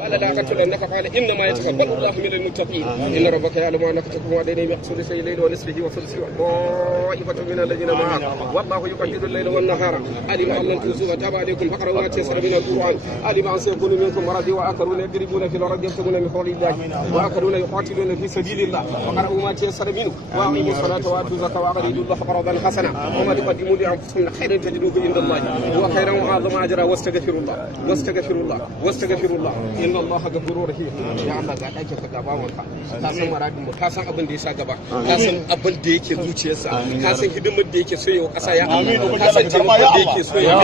قال لا أقتلنك قال إنما يتقبل الله من المتقين إن ربك يعلم أنك تقوم أدنى من ثلثي الليل ونصفه وثلثه وطائفة من الذين معك والله يقدر الليل والنهار علم أن لن تنسوا فتاب عليكم فاقرؤوا ما تيسر من القرآن علم أن سيكون منكم مرضى وآخرون يضربون في الأرض يبتغون من فضل الله وآخرون يقاتلون في سبيل الله فاقرؤوا ما تيسر منه وأقيموا الصلاة وآتوا الزكاة وأقرضوا الله قرضا حسنا وما تقدموا لأنفسكم خيرا تجدوه عند الله هو خيرا وأعظم أجرا واستغفروا الله إن الله غفور رحيم ya Allah ga ɗakin ka gaba wanka ka san maradin mu ka san abin da ya sa gaba ka san abin da yake zuciyarsa ka san hidimar da yake so ya kasa ya ka san taimakon da yake so ya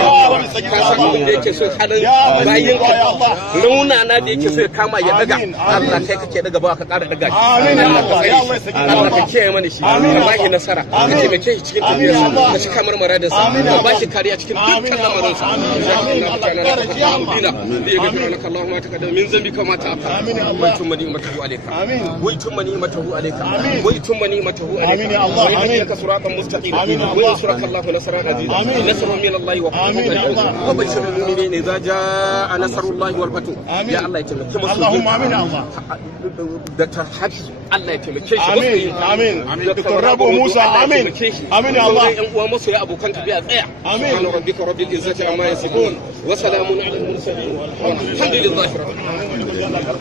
ka san abin da yake so halin bayin ka raunana da yake so ya kama ya daga Allah kai kake daga ba ka ƙara daga shi Allah ka kiyaye mana shi ka ba shi nasara ka taimake shi cikin tafiyarsa ka shi kamar maradin sa ka ba shi kariya cikin dukkan lamarin sa Allah ta'ala ya gafara Allahumma taqaddam min zambi kama ta'afa ويتم نعمته عليك ويتم نعمته عليك ويتم نعمته عليك ويهديك صراطا مستقيما وينصرك الله نصرا عزيزا نصر من الله وفتح وبشر المؤمنين اذا جاء نصر الله والفتح يا الله يتمكن اللهم امين الله دكتور حفص الله يتمكن امين دكتور ربو موسى امين امين يا الله ومصر يا ابو كنت بها tsaya امين ربك رب العزه عما يصفون وسلام على المرسلين والحمد لله رب العالمين